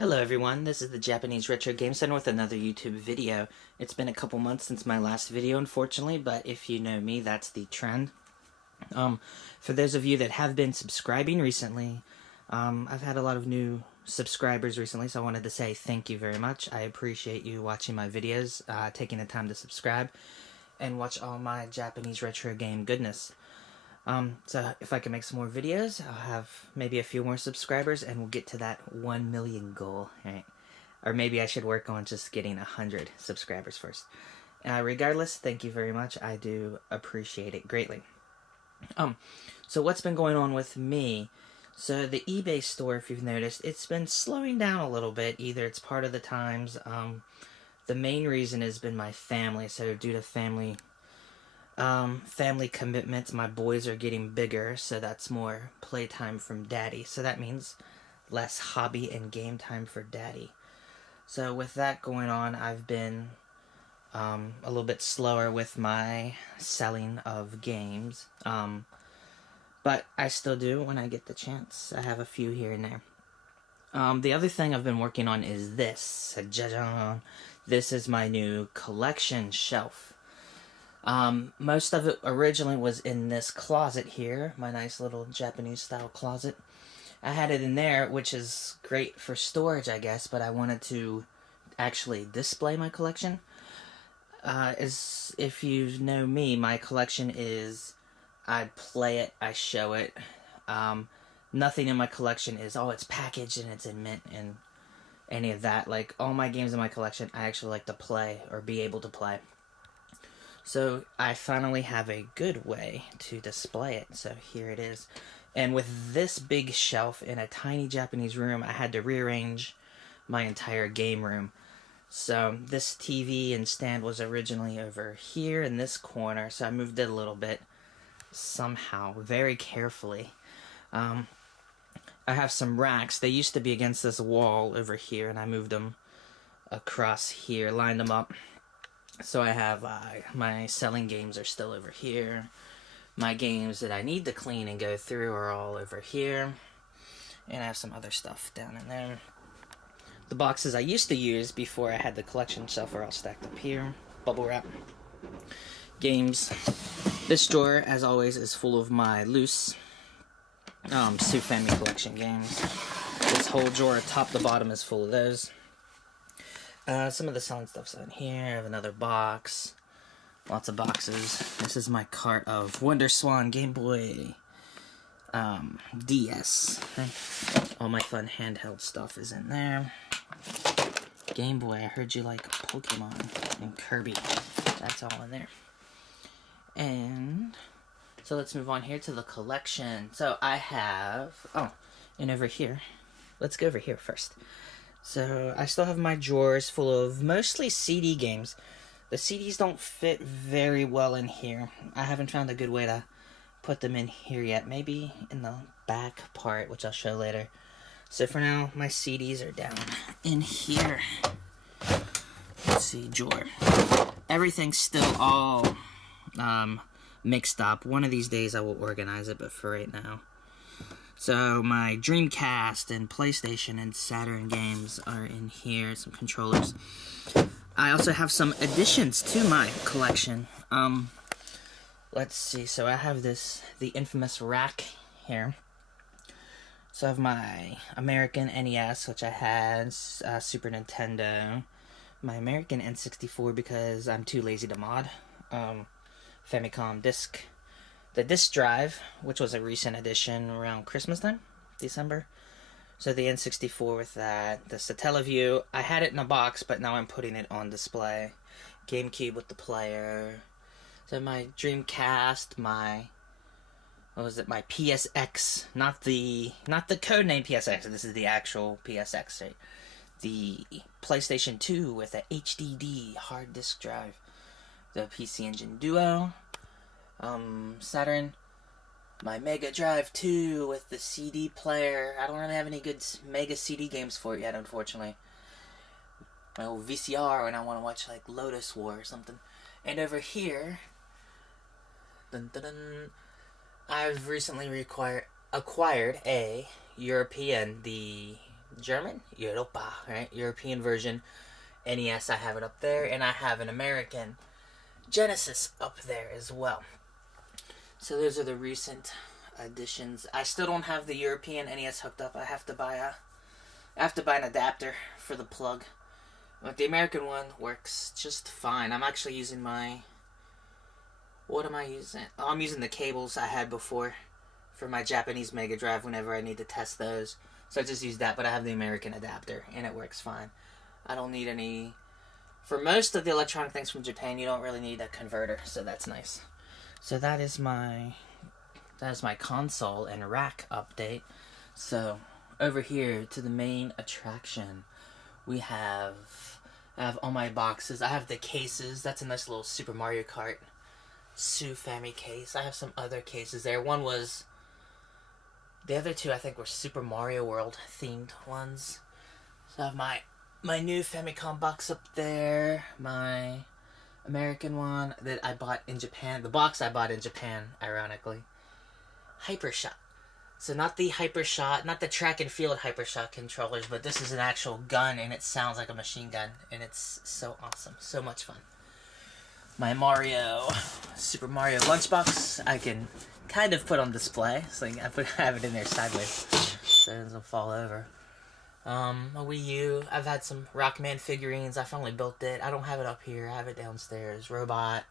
Hello everyone, this is the Japanese Retro Game Center with another YouTube video. It's been a couple months since my last video, unfortunately, but if you know me, that's the trend. For those of you that have been subscribing recently, I've had a lot of new subscribers recently, so I wanted to say thank you very much. I appreciate you watching my videos, taking the time to subscribe, and watch all my Japanese retro game goodness. So if I can make some more videos, I'll have maybe a few more subscribers and we'll get to that 1 million goal, right? Or maybe I should work on just getting 100 subscribers first. Regardless, thank you very much. I do appreciate it greatly. So what's been going on with me? So the eBay store, if you've noticed, it's been slowing down a little bit. Either it's part of the times. The main reason has been my family. So due to family commitments, my boys are getting bigger, so that's more playtime from daddy. So that means less hobby and game time for daddy. So with that going on, I've been a little bit slower with my selling of games. But I still do when I get the chance. I have a few here and there. The other thing I've been working on is this. This is my new collection shelf. Most of it originally was in this closet here, my nice little Japanese style closet. I had it in there, which is great for storage, I guess, but I wanted to actually display my collection. As if you know me, my collection is, I play it, I show it. Nothing in my collection is, oh, it's packaged and it's in mint and any of that. Like, all my games in my collection, I actually like to play or be able to play. So I finally have a good way to display it. So here it is. And with this big shelf in a tiny Japanese room, I had to rearrange my entire game room. So this TV and stand was originally over here in this corner. So I moved it a little bit somehow, very carefully. I have some racks. They used to be against this wall over here, and I moved them across here, lined them up. So I have my selling games are still over here. My games that I need to clean and go through are all over here. And I have some other stuff down in there. The boxes I used to use before I had the collection shelf are all stacked up here. Bubble wrap. Games. This drawer, as always, is full of my loose Super Family collection games. This whole drawer, top to bottom, is full of those. Some of the selling stuff's in here. I have another box. Lots of boxes. This is my cart of Wonder Swan Game Boy DS. All my fun handheld stuff is in there. Game Boy, I heard you like Pokemon and Kirby. That's all in there. And so let's move on here to the collection. So I have, and over here, let's go over here first. So I still have my drawers full of mostly CD games. The CDs don't fit very well in here. I haven't found a good way to put them in here yet. Maybe in the back part, which I'll show later. So for now, my CDs are down in here. Let's see, drawer. Everything's still all mixed up. One of these days I will organize it, but for right now. So my Dreamcast and PlayStation and Saturn games are in here, some controllers. I also have some additions to my collection. Let's see, so I have the infamous rack here. So I have my American NES, which I had, Super Nintendo, my American N64 because I'm too lazy to mod, Famicom disc. The disc drive, which was a recent addition around Christmas time, December. So the N64 with that. The Satellaview, I had it in a box, but now I'm putting it on display. GameCube with the player. So my Dreamcast, my PSX, not the codename PSX. This is the actual PSX, right? The PlayStation 2 with a HDD hard disk drive. The PC Engine Duo. Saturn, my Mega Drive 2 with the CD player. I don't really have any good Mega CD games for it yet, unfortunately. My old VCR when I want to watch like Lotus War or something. And over here, I've recently acquired a European, the German, Europa, right? European version. NES, I have it up there, and I have an American Genesis up there as well. So those are the recent additions. I still don't have the European NES hooked up. I have to buy an adapter for the plug. But the American one works just fine. I'm actually using what am I using? Oh, I'm using the cables I had before for my Japanese Mega Drive whenever I need to test those. So I just use that, but I have the American adapter, and it works fine. I don't need any... For most of the electronic things from Japan, you don't really need a converter, so that's nice. So that is my console and rack update. So over here to the main attraction, I have all my boxes. I have the cases. That's a nice little Super Mario Kart Fami case. I have some other cases there. The other two I think were Super Mario World themed ones. So I have my new Famicom box up there, my American one that I bought in Japan, the box I bought in Japan, ironically. Hypershot. So not the Hypershot, not the track and field Hypershot controllers, but this is an actual gun, and it sounds like a machine gun, and it's so awesome, so much fun. My Super Mario lunchbox, I can kind of put on display, so I have it in there sideways, so it doesn't fall over. A Wii U, I've had some Rockman figurines, I finally built it. I don't have it up here, I have it downstairs. Robot,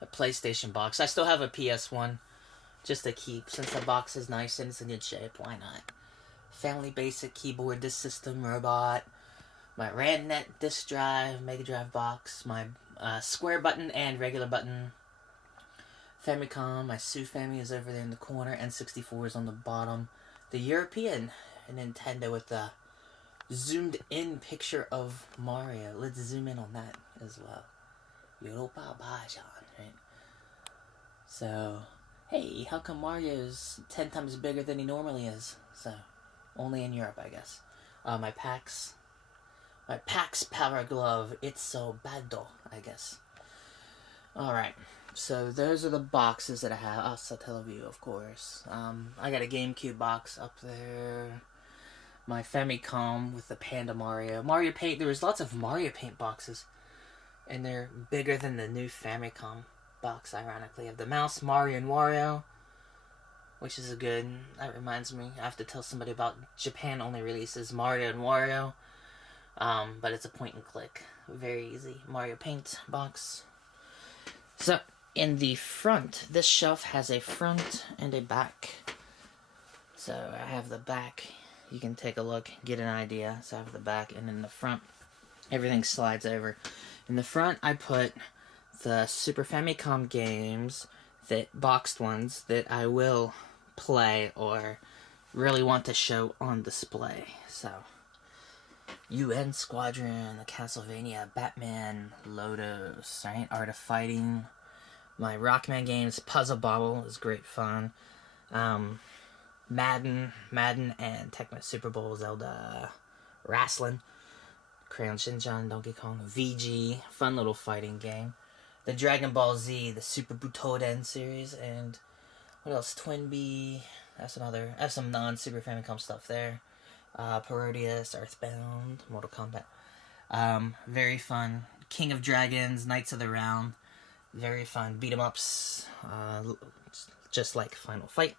a PlayStation box. I still have a PS1, just to keep, since the box is nice and it's in good shape, why not? Family Basic keyboard, disc system, robot, my RandNet disc drive, Mega Drive box, my square button and regular button, Famicom, my Fami is over there in the corner, N64 is on the bottom, the European Nintendo with the zoomed in picture of Mario. Let's zoom in on that as well. Europa Bajan, right? So, hey, how come Mario's 10 times bigger than he normally is? So, only in Europe, I guess. My PAX Power Glove, it's so bado, I guess. Alright, so those are the boxes that I have. Satellaview, of course. I got a GameCube box up there. My Famicom with the Panda Mario. Mario Paint, there was lots of Mario Paint boxes. And they're bigger than the new Famicom box, ironically. I have the Mouse, Mario, and Wario, which is that reminds me, I have to tell somebody about Japan only releases Mario and Wario, but it's a point and click, very easy Mario Paint box. So in the front, this shelf has a front and a back. So I have the back, you can take a look, get an idea. So I have the back, and in the front, everything slides over. In the front, I put the Super Famicom games, boxed ones, that I will play or really want to show on display. So, UN Squadron, the Castlevania, Batman, Lotus, right? Art of Fighting, my Rockman games, Puzzle Bobble is great fun. Madden and Tecmo Super Bowl, Zelda, Wrestling, Crayon Shin-chan, Donkey Kong, VG, fun little fighting game. The Dragon Ball Z, the Super Butoden series, and what else? Twinbee. I have some non-Super Famicom stuff there. Parodius, Earthbound, Mortal Kombat. Very fun. King of Dragons, Knights of the Round. Very fun. Beat 'em ups, just like Final Fight.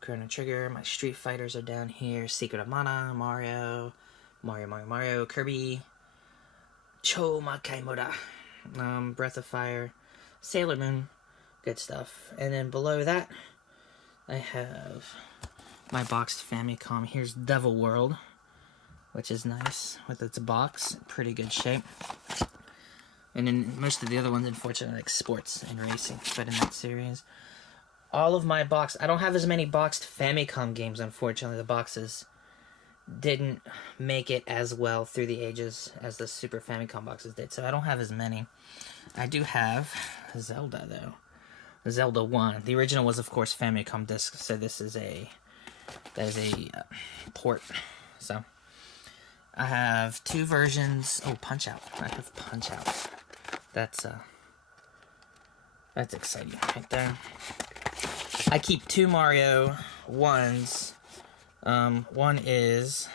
Chrono Trigger. My Street Fighters are down here. Secret of Mana, Mario, Kirby, Cho Makaimura, Breath of Fire, Sailor Moon, good stuff. And then below that, I have my boxed Famicom. Here's Devil World, which is nice with its box, pretty good shape. And then most of the other ones, unfortunately, like sports and racing, but in that series. All of my I don't have as many boxed Famicom games, unfortunately. The boxes didn't make it as well through the ages as the Super Famicom boxes did, so I don't have as many. I do have Zelda, though. Zelda 1. The original was, of course, Famicom disc, so that is a port. So, I have two versions. Oh, Punch-Out. I have Punch-Out. That's exciting right there. I keep two Mario ones. One is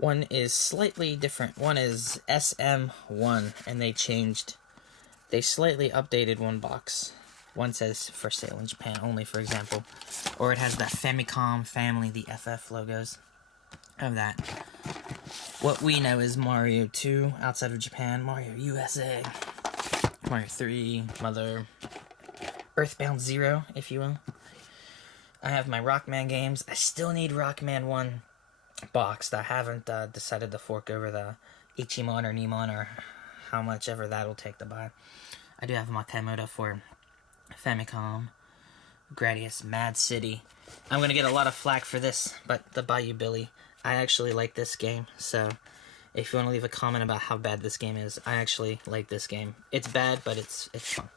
One is slightly different. One is SM1, and they slightly updated one box. One says for sale in Japan only, for example. Or it has that Famicom family, the FF logos of that. What we know is Mario 2 outside of Japan, Mario USA, Mario 3, Mother, Earthbound Zero, if you will. I have my Rockman games. I still need Rockman 1 boxed. I haven't decided to fork over the Ichimon or Nimon or how much ever that'll take to buy. I do have Makaimoto for Famicom, Gradius, Mad City. I'm going to get a lot of flack for this, but the Bayou Billy, I actually like this game, so if you want to leave a comment about how bad this game is, I actually like this game. It's bad, but it's fun.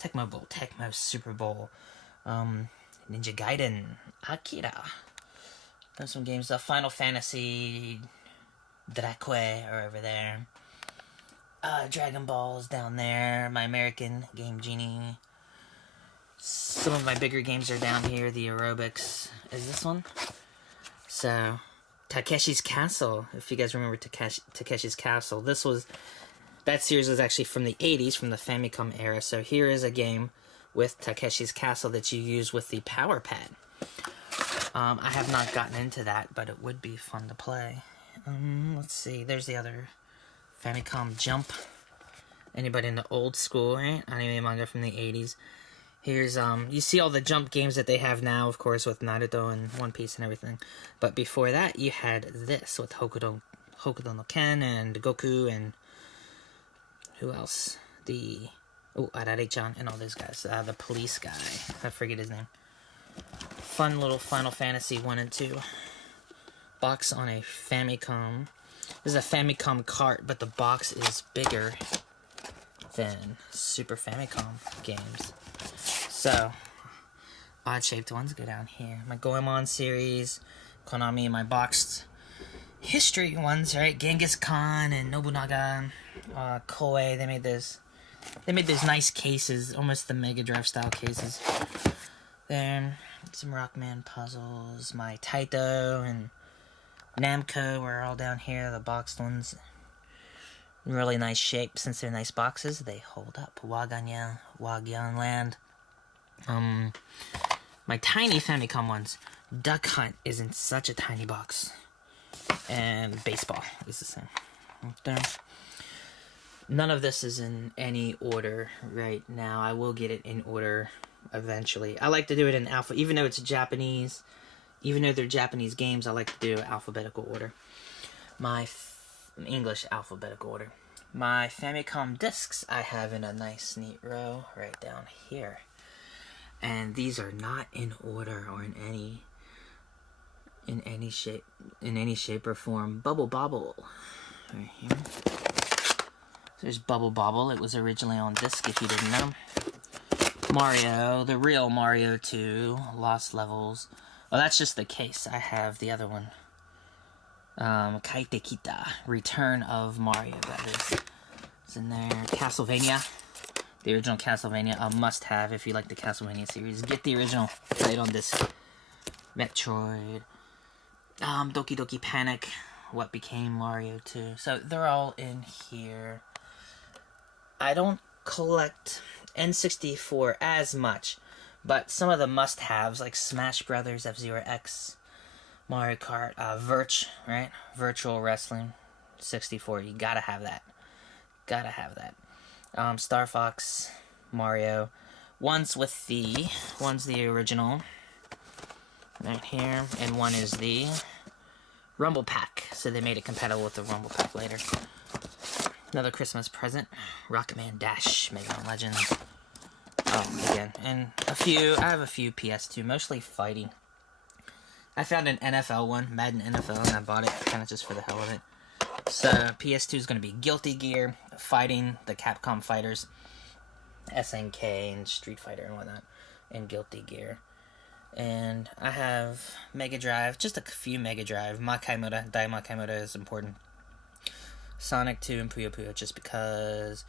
Tecmo Bowl, Tecmo Super Bowl, Ninja Gaiden, Akira. There's some games, Final Fantasy, Draque are over there. Dragon Ball's down there, my American Game Genie. Some of my bigger games are down here, the aerobics. Is this one? So, Takeshi's Castle, if you guys remember Takeshi's Castle. That series was actually from the 80s, from the Famicom era. So here is a game with Takeshi's Castle that you use with the power pad. I have not gotten into that, but it would be fun to play. Let's see, there's the other Famicom Jump. Anybody in the old school, right? Anime manga from the 80s. Here's, you see all the Jump games that they have now, of course, with Naruto and One Piece and everything. But before that, you had this with Hokuto no Ken and Goku and who else? Arare-chan and all those guys. The police guy. I forget his name. Fun little Final Fantasy 1 and 2 box on a Famicom. This is a Famicom cart, but the box is bigger than Super Famicom games. So, odd-shaped ones go down here. My Goemon series, Konami, my boxed history ones, right? Genghis Khan and Nobunaga, Koei. They made those nice cases, almost the Mega Drive style cases. Then some Rockman puzzles. My Taito and Namco were all down here. The boxed ones, in really nice shape. Since they're nice boxes, they hold up. Wagyan Land. My tiny Famicom ones. Duck Hunt is in such a tiny box. And baseball is the same. Right there. None of this is in any order right now. I will get it in order eventually. I like to do it in alpha, even though it's Japanese. Even though they're Japanese games, I like to do alphabetical order. My English alphabetical order. My Famicom discs I have in a nice neat row right down here. And these are not in order or in any shape or form. Bubble Bobble right here. So there's Bubble Bobble. It was originally on disc, if you didn't know. Mario, the real Mario 2, Lost Levels. Oh, that's just the case. I have the other one. Kaite Kita, Return of Mario Brothers. It's in there. Castlevania. The original Castlevania, a must-have if you like the Castlevania series. Get the original. Play it on disc. Metroid. Doki Doki Panic. What Became Mario 2. So they're all in here. I don't collect N64 as much, but some of the must-haves like Smash Brothers, F-Zero X, Mario Kart, right? Virtual Wrestling 64. You gotta have that. Gotta have that. Star Fox, Mario. One's the original. Right here. And one is the Rumble Pack. So they made it compatible with the Rumble Pack later. Another Christmas present. Rockman Dash, Mega Man Legends. Oh, again. And I have a few PS2, mostly fighting. I found an NFL one, Madden NFL, and I bought it kind of just for the hell of it. So, PS2 is going to be Guilty Gear, fighting, the Capcom fighters, SNK and Street Fighter and whatnot, and Guilty Gear. And I have Mega Drive, just a few Mega Drive. Makaimoto, Dai Makaimoto is important. Sonic 2 and Puyo Puyo, just because.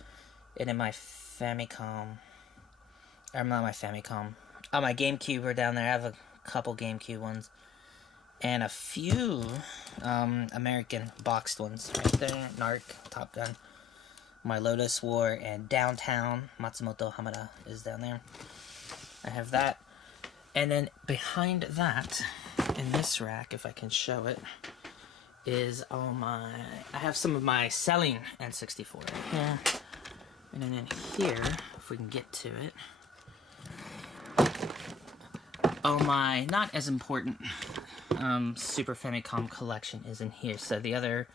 And in my Famicom, or not my Famicom, my GameCube are down there. I have a couple GameCube ones. and a few American boxed ones right there. Narc, Top Gun, My Lotus War, and Downtown. Matsumoto Hamada is down there. I have that. And then behind that, in this rack, if I can show it, is all my... I have some of my selling N64 right here. And then in here, if we can get to it, all my not as important Super Famicom collection is in here. So the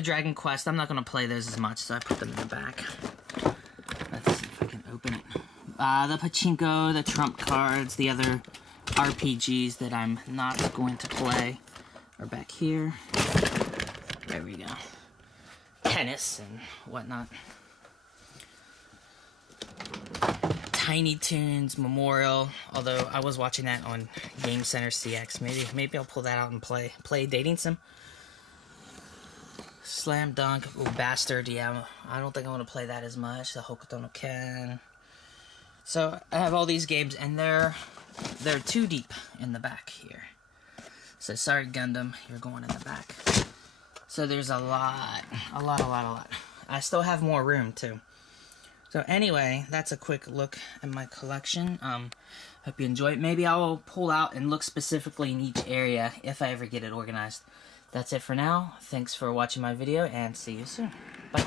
Dragon Quest, I'm not going to play those as much, so I put them in the back. Let's see if I can open it. The pachinko, the trump cards, the other RPGs that I'm not going to play are back here. There we go. Tennis and whatnot. Tiny Toons Memorial, although I was watching that on Game Center CX. Maybe I'll pull that out and play Dating Sim. Slam Dunk, Bastard, yeah, I don't think I want to play that as much. The Hokuto no Ken. So I have all these games, and they're too deep in the back here. So sorry Gundam, you're going in the back. So there's a lot. I still have more room too. So anyway, that's a quick look at my collection. Hope you enjoy it. Maybe I will pull out and look specifically in each area if I ever get it organized. That's it for now. Thanks for watching my video, and see you soon. Bye.